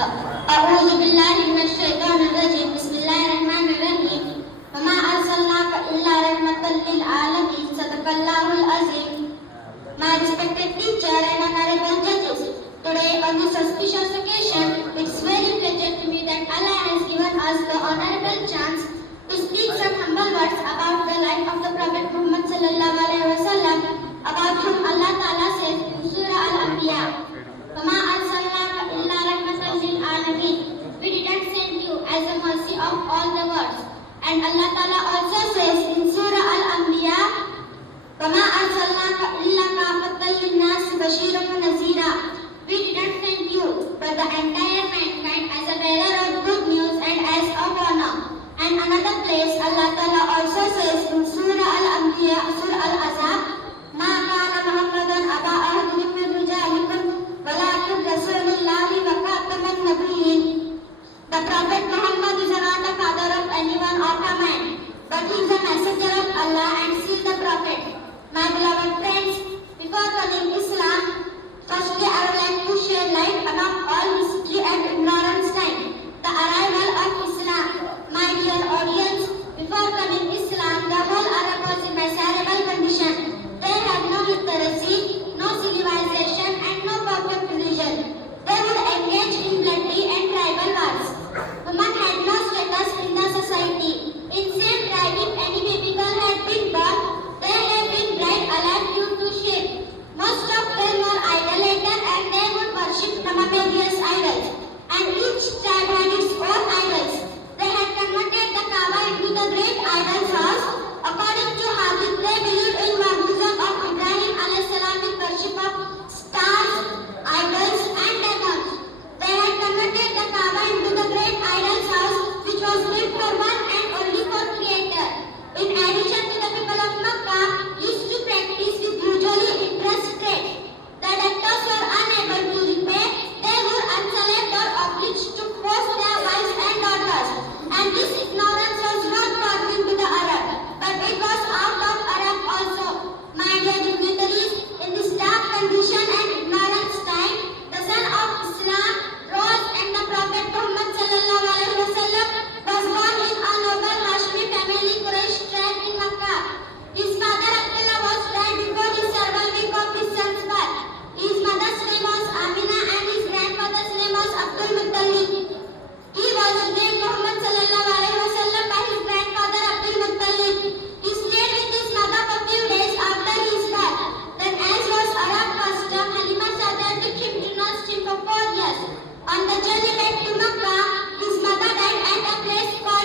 أعوذ بالله من الشيطان الرجيم بسم الله الرحمن الرحيم وما أرسلناك إلا رحمة للعالمين صدق الله العظيم. My respected teacher and honorable judges, today on this auspicious occasion, it's very pleasure to me that Allah has given us the honorable chance to speak some humble words about the life of the Prophet Muhammad sallallahu alaihi wasallam, about whom Allah Ta'ala says in Surah Al-Anbiya, وَمَا أَرْسَلْنَاكَ إِلَّا رَحْمَةً لِلْعَالَمِينَ. We didn't send you as a mercy of all the worlds. And Allah Ta'ala also says in Surah Al-Anbiya, وَمَا أَرْسَلْنَاكَ إِلَّا كَافَةً لِلنَّاسِ بَشِيرًا وَنَذِيرًا. We didn't send you but the entire mankind as a bearer of good news and as a warner. And another place Allah Ta'ala also says in Surah Al-Anbiya, Surah Al-Ahzab, مَا كَانَ مُحَمَّدٌ أَبَا أَحَدٍ مِّن رِجَالِكُمْ وَلَٰكِنَّ رَسُولَ اللَّهِ وَخَاتَمَ النَّبِيِّينَ. The Prophet Muhammad is not the father of anyone or a man, but he is a messenger of Allah and he is the prophet. My beloved friends, before coming Islam, firstly I would like to share light among all history and ignorance time, the arrival of Islam. My dear audience, before coming Islam, the whole Arab was in miserable condition. They had no literacy, no civilization and no perfect religion. They would engage in bloody and tribal wars. Women had no status in the society. In same tribe, if any baby girl had been born, they had been bred alive due to shame. Most of them were idolater and they would worship monogamous idols. And each tribe had its own idols. They had converted the Kaaba into the great idol's house. According to Hadith, they believed in baptism of Ibrahim Islamic worship of stars, idols and demons. They had converted the Kaaba into the great idol's house, which was built for one and only for Creator. In addition to the people of Makkah used to practice with usually interest rate. The debtors were unable to repay. They were enslaved or obliged to post their wives and daughters. And this ignorance was not forbidden to the Arab, but it was out of Arab also. My dear dignitaries, in this dark condition and ignorance time, the son of Islam rose and the Prophet Muhammad sallallahu alaihi wasallam was born in a noble Hashmi family Quraysh tribe in Makkah. His father Abdullah was died before the several weeks of his son's birth. His mother's name was Amina and his grandfather's name was Abdul Muttalib. He was named Muhammad sallallahu alaihi wasallam by his grandfather Abdul Muttalib. He stayed with his mother for few days after his birth. Then, as was Arab custom, Halima Sa'diya took him to nurse him for 4 years. On the journey back to Makkah, his mother died at a place called